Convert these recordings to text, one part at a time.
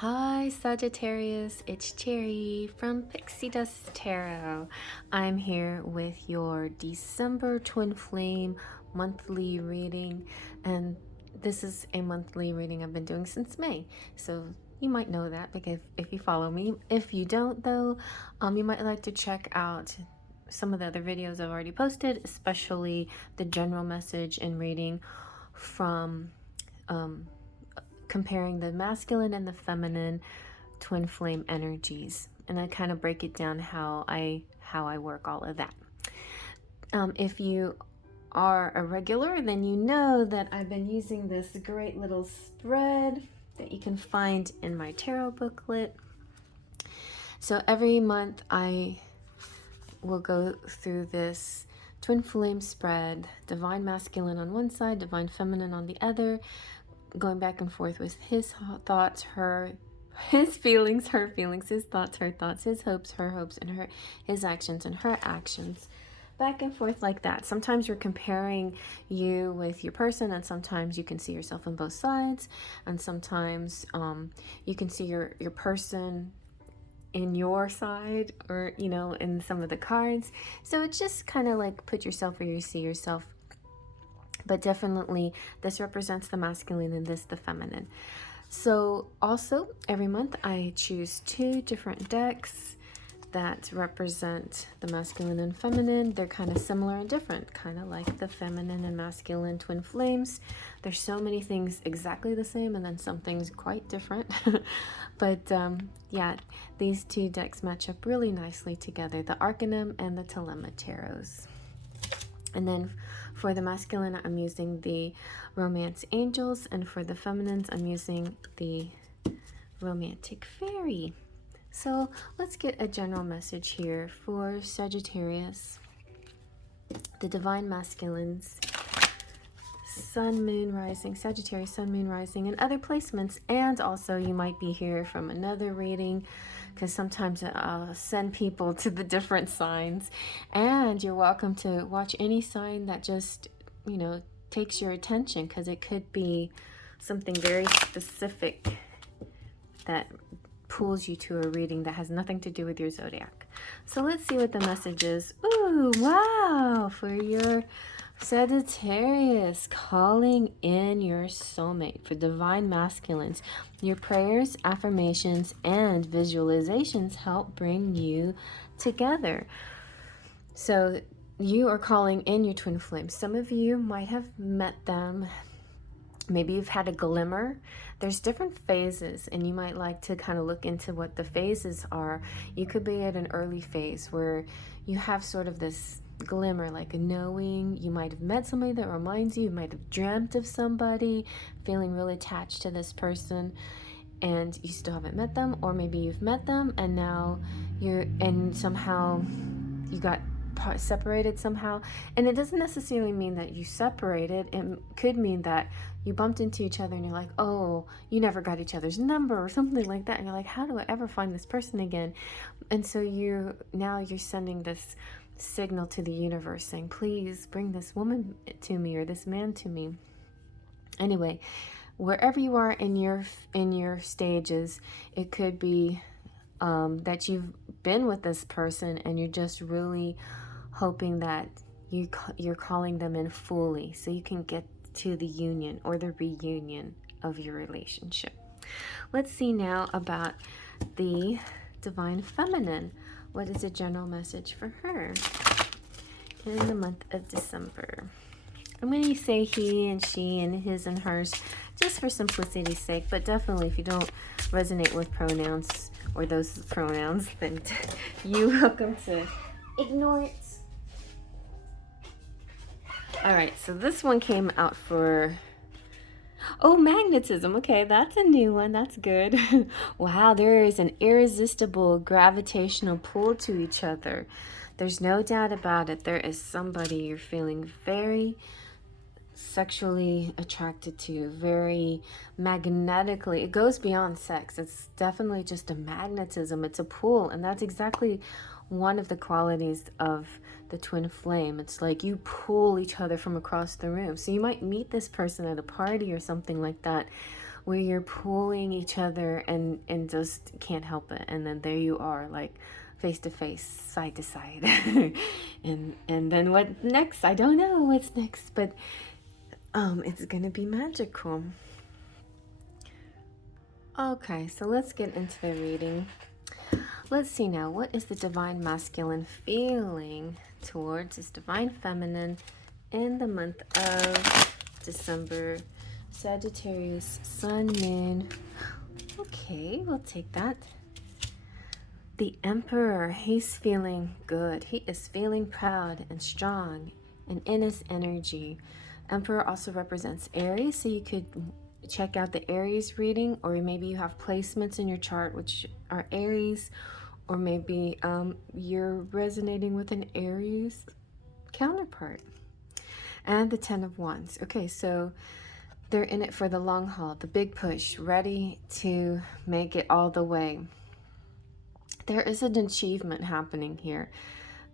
Hi Sagittarius, it's Cherry from Pixie Dust Tarot. I'm here with your December Twin Flame monthly reading, and this is a monthly reading I've been doing since May. So you might know that because if you follow me. If you don't though, you might like to check out some of the other videos I've already posted, especially the general message and reading from comparing the masculine and the feminine twin flame energies, and I kind of break it down how I work all of that. If you are a regular, then you know that I've been using this great little spread that you can find in my tarot booklet. So every month I will go through this twin flame spread, divine masculine on one side, divine feminine on the other, going back and forth with his thoughts, his feelings, her feelings, his thoughts, her thoughts, his hopes, her hopes, and his actions and her actions. Back and forth like that. Sometimes you're comparing you with your person, and sometimes you can see yourself on both sides, and sometimes you can see your person in your side, or in some of the cards. So it's just kind of like put yourself where you see yourself. But definitely this represents the masculine and this the feminine. So also every month I choose 2 different decks that represent the masculine and feminine. They're kind of similar and different, kind of like the feminine and masculine twin flames. There's so many things exactly the same and then some things quite different. But yeah, these 2 decks match up really nicely together, the Arcanum and the Telema Tarots. And then for the masculine, I'm using the Romance Angels, and for the feminines, I'm using the Romantic Fairy. So let's get a general message here for Sagittarius, the Divine Masculines, Sun, Moon, Rising, Sagittarius, Sun, Moon, Rising, and other placements. And also you might be here from another reading, because sometimes I'll send people to the different signs. And you're welcome to watch any sign that just, takes your attention, because it could be something very specific that pulls you to a reading that has nothing to do with your zodiac. So let's see what the message is. Ooh, wow, for your Sagittarius, calling in your soulmate. For divine masculines, your prayers, affirmations, and visualizations help bring you together. So you are calling in your twin flame. Some of you might have met them. Maybe you've had a glimmer. There's different phases, and you might like to kind of look into what the phases are. You could be at an early phase where you have sort of this glimmer, like a knowing. You might have met somebody that reminds you. You might have dreamt of somebody, feeling really attached to this person, and you still haven't met them. Or maybe you've met them and now somehow you got separated somehow. And it doesn't necessarily mean that you separated. It could mean that you bumped into each other and you're like, oh, you never got each other's number or something like that, and you're like, how do I ever find this person again? And so you're sending this signal to the universe saying, please bring this woman to me or this man to me. Anyway, wherever you are in your stages, it could be that you've been with this person and you're just really hoping that you're calling them in fully so you can get to the union or the reunion of your relationship. Let's see now about the divine feminine. What is a general message for her in the month of December? I'm going to say he and she and his and hers just for simplicity's sake, but definitely if you don't resonate with pronouns or those pronouns, then you're welcome to ignore it. All right, so this one came out for, magnetism. Okay, that's a new one. That's good. Wow, there is an irresistible gravitational pull to each other. There's no doubt about it. There is somebody you're feeling very sexually attracted to, very magnetically. It goes beyond sex. It's definitely just a magnetism. It's a pull, and that's exactly one of the qualities of the twin flame. It's like you pull each other from across the room. So you might meet this person at a party or something like that, where you're pulling each other and just can't help it. And then there you are, like face to face, side to side. and then what next? I don't know what's next, but it's gonna be magical. Okay, so let's get into the reading. Let's see now, what is the divine masculine feeling towards this divine feminine in the month of December? Sagittarius, Sun, Moon. Okay, we'll take that. The Emperor, he's feeling good. He is feeling proud and strong and in his energy. Emperor also represents Aries, so you could check out the Aries reading, or maybe you have placements in your chart which are Aries, or maybe you're resonating with an Aries counterpart. And the Ten of Wands. Okay, so they're in it for the long haul, the big push, ready to make it all the way. There is an achievement happening here.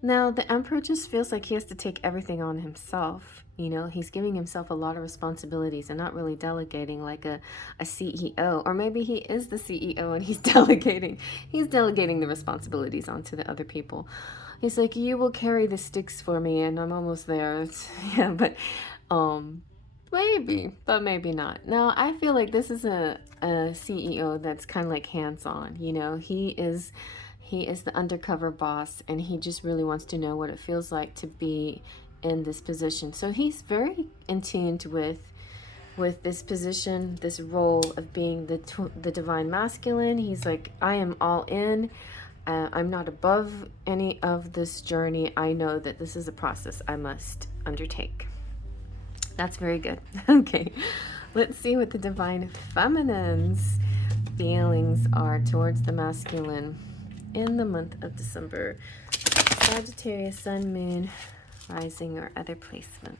Now, the Emperor just feels like he has to take everything on himself. You know, he's giving himself a lot of responsibilities and not really delegating like a CEO. Or maybe he is the CEO and he's delegating. He's delegating the responsibilities onto the other people. He's like, you will carry the sticks for me and I'm almost there. Yeah, but maybe, but maybe not. Now, I feel like this is a CEO that's kind of like hands-on. You know, he is the undercover boss, and he just really wants to know what it feels like to be in this position. So he's very in tune with this position, this role of being the divine masculine. He's like, I am all in. I'm not above any of this journey. I know that this is a process I must undertake. That's very good. Okay, let's see what the divine feminine's feelings are towards the masculine in the month of December. Sagittarius, Sun, Moon, Rising, or other placements.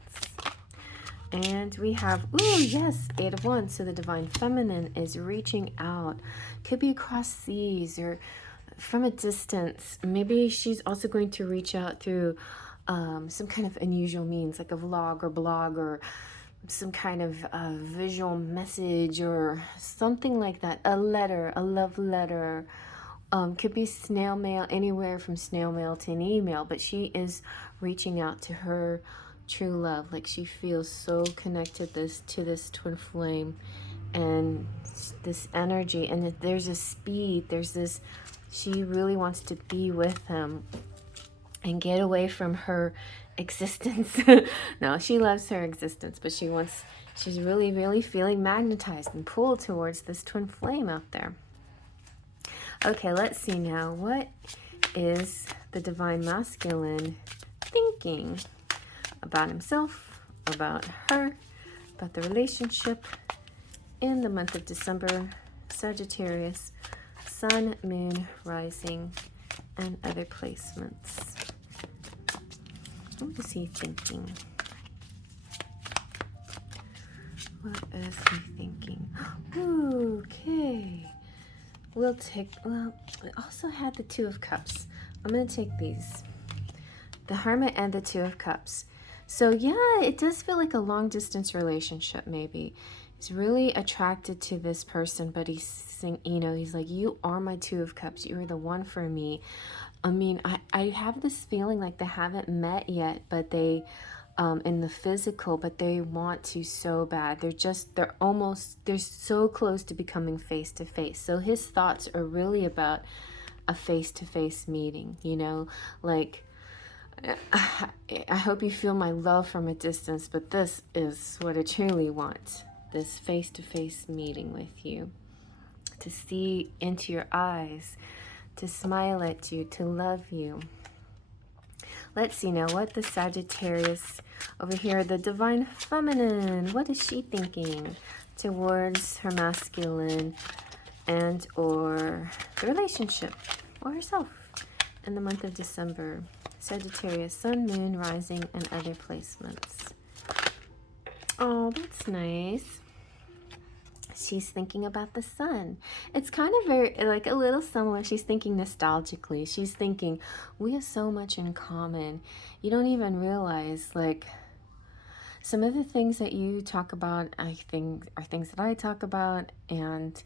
And we have, ooh, yes, Eight of Wands. So the divine feminine is reaching out. Could be across seas or from a distance. Maybe she's also going to reach out through some kind of unusual means, like a vlog or blog or some kind of visual message or something like that. A letter, a love letter. Could be snail mail, anywhere from snail mail to an email, but she is reaching out to her true love. Like she feels so connected to this twin flame and this energy, and there's a speed, there's this, she really wants to be with him and get away from her existence. No, she loves her existence, but she's really, really feeling magnetized and pulled towards this twin flame out there. Okay, let's see now. What is the divine masculine thinking about himself, about her, about the relationship in the month of December? Sagittarius, Sun, Moon, Rising, and other placements. What is he thinking? What is he thinking? Okay. We'll take, well, we also had the Two of Cups. I'm going to take these. The Hermit and the Two of Cups. So yeah, it does feel like a long distance relationship maybe. He's really attracted to this person, but he's saying, you know, he's like, you are my Two of Cups. You are the one for me. I mean, I have this feeling like they haven't met yet, but they, in the physical, but they want to so bad. They're so close to becoming face to face. So his thoughts are really about a face to face meeting, you know, like, I hope you feel my love from a distance, but this is what I truly want. This face to face meeting with you, to see into your eyes, to smile at you, to love you. Let's see now what the Sagittarius over here, the divine feminine, what is she thinking towards her masculine and or the relationship or herself in the month of December? Sagittarius, Sun, Moon, Rising, and other placements. Oh, that's nice. She's thinking about the sun. It's kind of very, like a little similar. She's thinking nostalgically. She's thinking, we have so much in common. You don't even realize, like, some of the things that you talk about, I think, are things that I talk about, and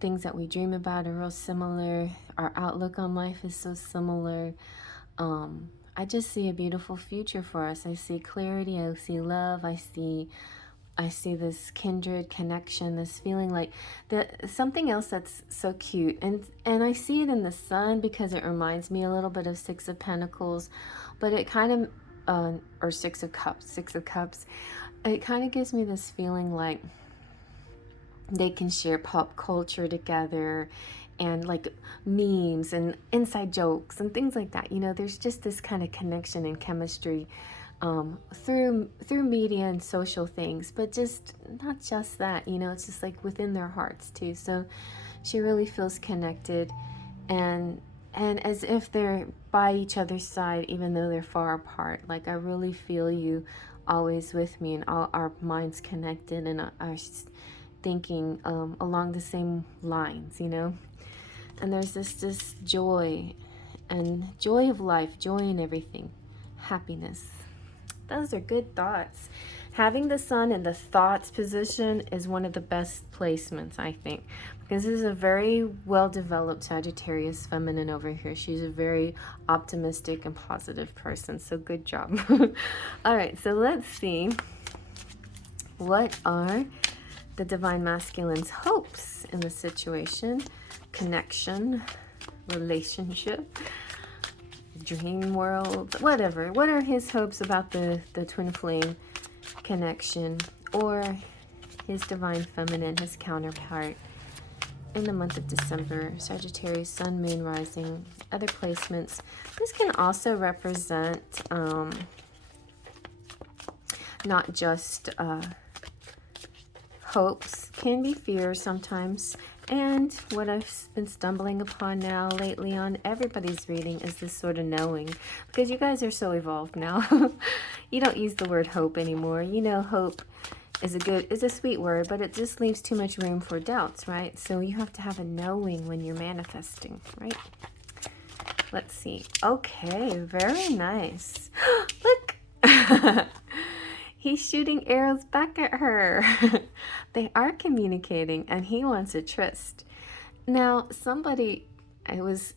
things that we dream about are real similar. Our outlook on life is so similar. I just see a beautiful future for us. I see clarity, I see love, I see this kindred connection, this feeling like something else that's so cute. And I see it in the sun because it reminds me a little bit of Six of Pentacles, but it kind of or Six of Cups. It kind of gives me this feeling like they can share pop culture together, and like memes and inside jokes and things like that. You know, there's just this kind of connection and chemistry through media and social things, but just not just that, you know, it's just like within their hearts too. So she really feels connected, and as if they're by each other's side, even though they're far apart. Like, I really feel you always with me, and all our minds connected, and our thinking along the same lines, you know. And there's this joy, and joy of life, joy in everything, happiness. Those are good thoughts. Having the sun in the thoughts position is one of the best placements, I think, because this is a very well-developed Sagittarius feminine over here. She's a very optimistic and positive person, so good job. All right, so let's see. What are the Divine Masculine's hopes in the situation? Connection, relationship, dream world, whatever. What are his hopes about the twin flame connection, or his divine feminine, his counterpart, in the month of December? Sagittarius, sun, moon, rising, other placements. This can also represent not just hopes, can be fears sometimes. And what I've been stumbling upon now lately on everybody's reading is this sort of knowing, because you guys are so evolved now. You don't use the word hope anymore. You know, hope is a sweet word, but it just leaves too much room for doubts, right? So you have to have a knowing when you're manifesting, right? Let's see. Okay, very nice. Look. He's shooting arrows back at her. They are communicating, and he wants a tryst. Now, somebody was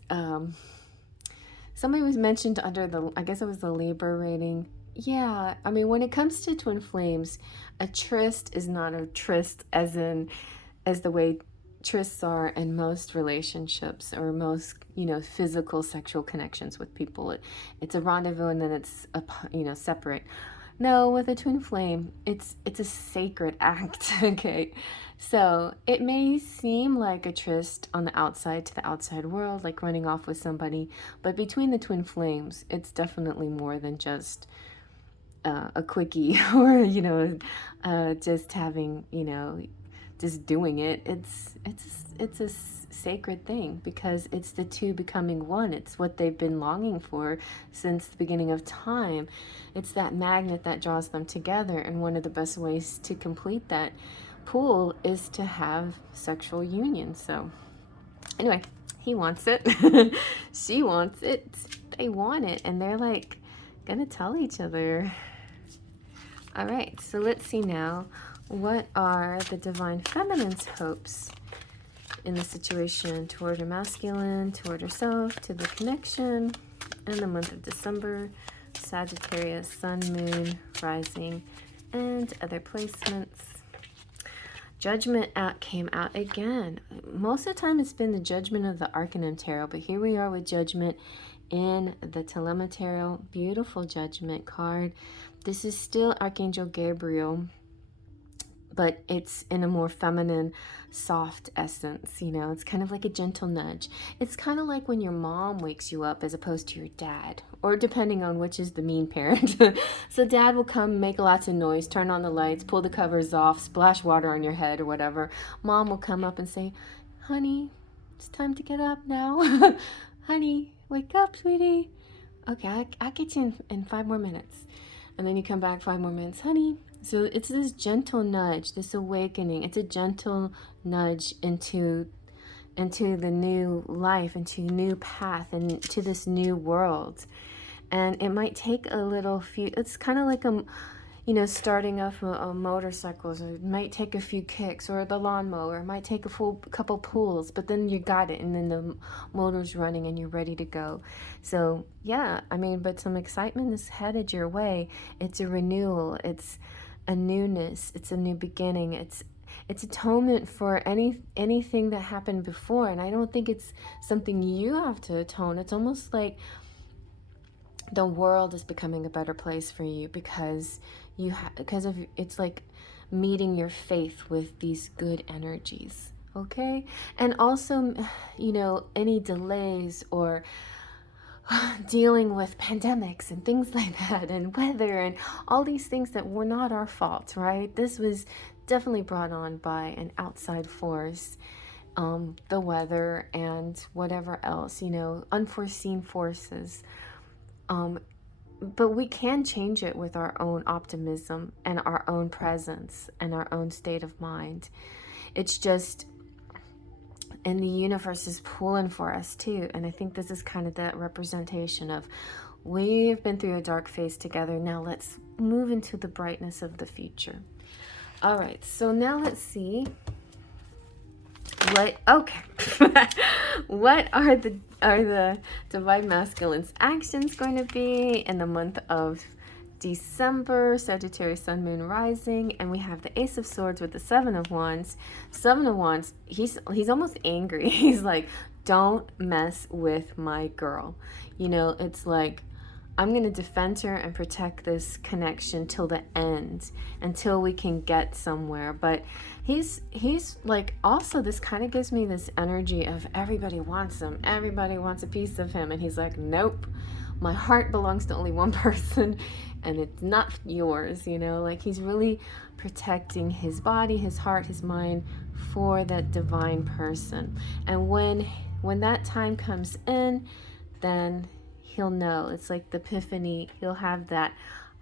mentioned under the, I guess it was the Libra rating. Yeah, I mean, when it comes to twin flames, a tryst is not a tryst as the way trysts are in most relationships, or most, you know, physical sexual connections with people. It's a rendezvous, and then it's separate. No, with a twin flame, it's a sacred act, okay? So it may seem like a tryst on the outside, to the outside world, like running off with somebody, but between the twin flames, it's definitely more than just a quickie, or, you know, just having, you know, just doing it. It's a sacred thing, because it's the two becoming one. It's what they've been longing for since the beginning of time. It's that magnet that draws them together, and one of the best ways to complete that pool is to have sexual union. So anyway, he wants it. She wants it. They want it, and they're like gonna tell each other. All right, so let's see now. What are the divine feminine's hopes in the situation toward her masculine, toward herself, to the connection, in the month of December? Sagittarius, sun, moon, rising, and other placements. Judgment came out again. Most of the time it's been the Judgment of the Arcanum Tarot, but here we are with Judgment in the Telema Tarot. Beautiful Judgment card. This is still Archangel Gabriel, but it's in a more feminine, soft essence, you know. It's kind of like a gentle nudge. It's kind of like when your mom wakes you up as opposed to your dad, or depending on which is the mean parent. So dad will come, make lots of noise, turn on the lights, pull the covers off, splash water on your head or whatever. Mom will come up and say, honey, it's time to get up now. Honey, wake up, sweetie. Okay, I'll get you in 5 more minutes. And then you come back 5 more minutes, honey. So it's this gentle nudge, this awakening. It's a gentle nudge into the new life, into a new path, and to this new world. And it might take a little few, it's kind of like you know, starting off motorcycles, or it might take a few kicks, or the lawnmower, it might take a full couple pulls, but then you got it, and then the motor's running and you're ready to go. So yeah, I mean, but some excitement is headed your way. It's a renewal, it's a newness, it's a new beginning, it's atonement for anything that happened before. And I don't think it's something you have to atone. It's almost like the world is becoming a better place for you because because of, it's like meeting your faith with these good energies. Okay. And also, you know, any delays or dealing with pandemics and things like that, and weather and all these things that were not our fault, right? This was definitely brought on by an outside force, the weather and whatever else, you know, unforeseen forces. But we can change it with our own optimism and our own presence and our own state of mind. It's just, and the universe is pulling for us too. And I think this is kind of that representation of, we've been through a dark phase together. Now let's move into the brightness of the future. All right, so now let's see what, okay, what are the divine masculine's actions going to be in the month of December? Sagittarius, Sun, Moon, Rising, and we have the Ace of Swords with the Seven of Wands. Seven of Wands, he's almost angry. He's like, don't mess with my girl. You know, it's like, I'm going to defend her and protect this connection till the end, until we can get somewhere. But he's like, also, this kind of gives me this energy of everybody wants him. Everybody wants a piece of him. And he's like, nope, my heart belongs to only one person and it's not yours. You know, like he's really protecting his body, his heart, his mind for that divine person. And when that time comes in, then he'll know. It's like the epiphany. He'll have that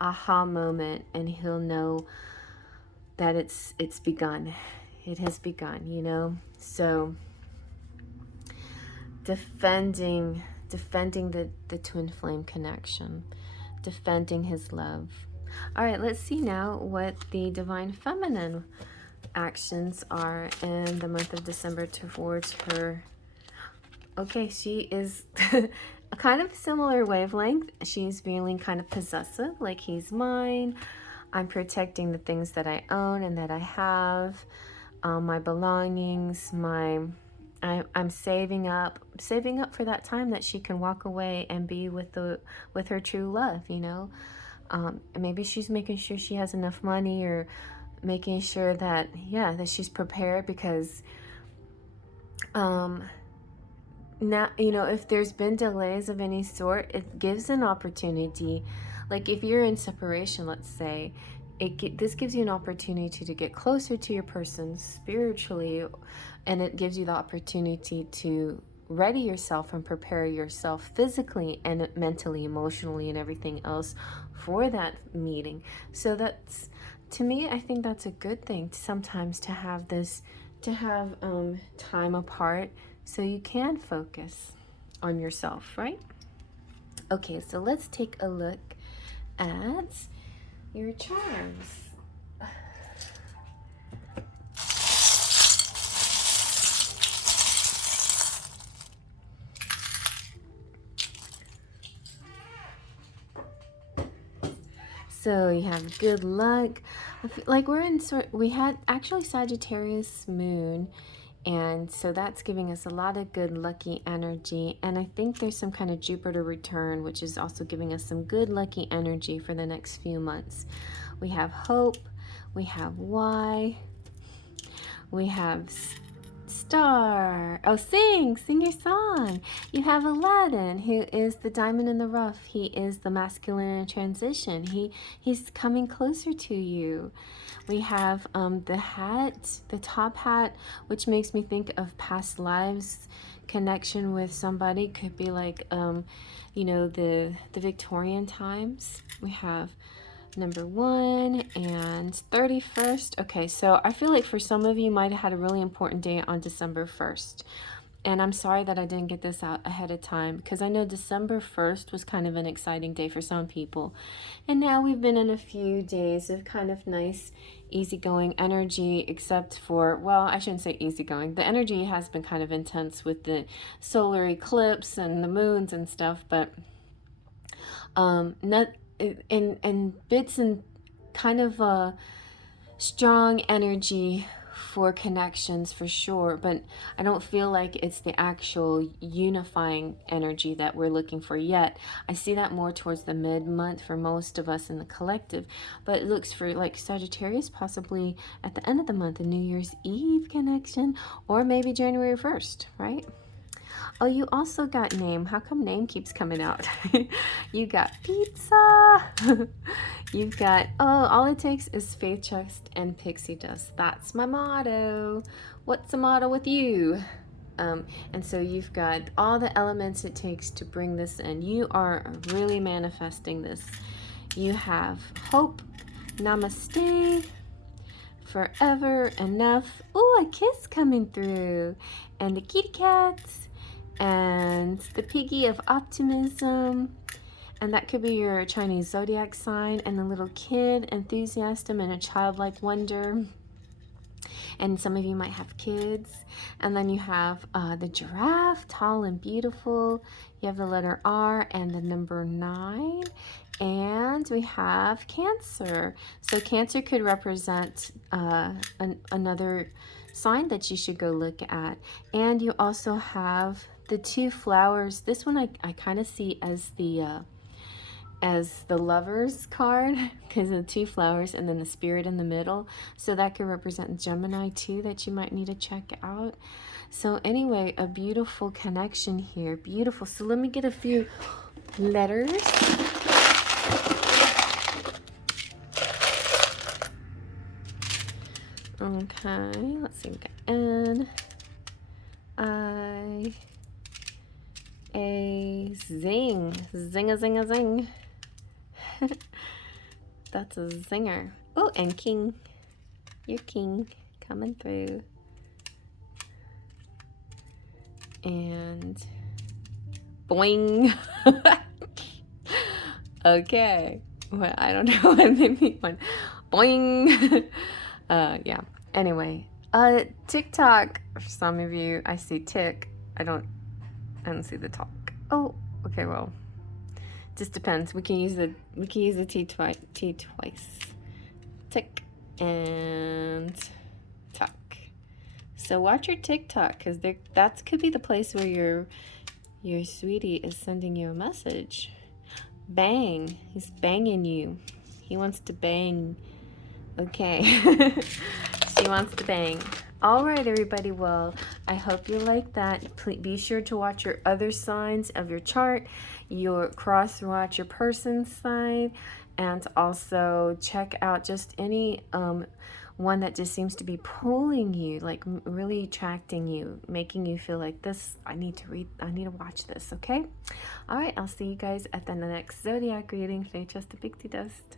aha moment and he'll know that it's begun. It has begun, you know? So defending the twin flame connection, defending his love. All right, let's see now what the divine feminine actions are in the month of December towards her. Okay, she is a kind of similar wavelength. She's feeling kind of possessive, like he's mine. I'm protecting the things that I own and that I have, my belongings, I'm saving up for that time that she can walk away and be with her true love, you know. And maybe she's making sure she has enough money, or making sure that, yeah, that she's prepared, because now, you know, if there's been delays of any sort, it gives an opportunity. Like if you're in separation, let's say, this gives you an opportunity to get closer to your person spiritually, and it gives you the opportunity to ready yourself and prepare yourself physically and mentally, emotionally, and everything else for that meeting. So that's, to me, I think that's a good thing sometimes, to have time apart, so you can focus on yourself, right? Okay, so let's take a look at your charms. So you have good luck. I feel like we had actually Sagittarius moon, and so that's giving us a lot of good lucky energy. And I think there's some kind of Jupiter return, which is also giving us some good lucky energy for the next few months. We have hope, we have why, we have star. Oh, sing your song. You have Aladdin, who is the diamond in the rough. He is the masculine in transition. He's coming closer to you. We have the hat, the top hat, which makes me think of past lives connection with somebody. Could be like you know, the Victorian times. We have number 1 and 31st. Okay, so I feel like for some of you might have had a really important day on December 1st. And I'm sorry that I didn't get this out ahead of time, because I know December 1st was kind of an exciting day for some people. And now we've been in a few days of kind of nice, easygoing energy, except for, well, I shouldn't say easygoing. The energy has been kind of intense with the solar eclipse and the moons and stuff, but not in bits and kind of strong energy for connections for sure, but I don't feel like it's the actual unifying energy that we're looking for yet. I see that more towards the mid-month for most of us in the collective, but it looks for like Sagittarius possibly at the end of the month, a New Year's Eve connection, or maybe January 1st, right? Oh, you also got name. How come name keeps coming out? You got pizza. You've got, oh, all it takes is faith, trust, and pixie dust. That's my motto. What's the motto with you? And so you've got all the elements it takes to bring this in. You are really manifesting this. You have hope, namaste, forever enough. Ooh, a kiss coming through. And the kitty cats. And the piggy of optimism, and that could be your Chinese zodiac sign, and the little kid, enthusiasm, and a childlike wonder. And some of you might have kids. And then you have the giraffe, tall and beautiful. You have the letter R and the number 9. And we have Cancer. So Cancer could represent another sign that you should go look at. And you also have the 2 flowers. This one I kind of see as the Lovers card, because of the 2 flowers and then the spirit in the middle. So that could represent Gemini too, that you might need to check out. So anyway, a beautiful connection here. Beautiful. So let me get a few letters. Okay, let's see. We got N, I, A, zing. Zing a zing a zing. That's a zinger. Oh, and king. You're king coming through. And boing. Okay. Well, I don't know what made me one. Boing. Yeah. Anyway, TikTok. For some of you, I see tick. I don't see the talk. Oh, okay. Well, just depends. We can use the T twice. Tick and talk. So watch your TikTok, because that could be the place where your sweetie is sending you a message. Bang. He's banging you. He wants to bang. Okay. She wants to bang. All right, everybody. Well, I hope you like that. Please be sure to watch your other signs of your chart, your cross-watch your person's sign, and also check out just any one that just seems to be pulling you, like really attracting you, making you feel like this, I need to watch this, okay? All right, I'll see you guys at the next Zodiac reading. Faith, trust, the pixie dust.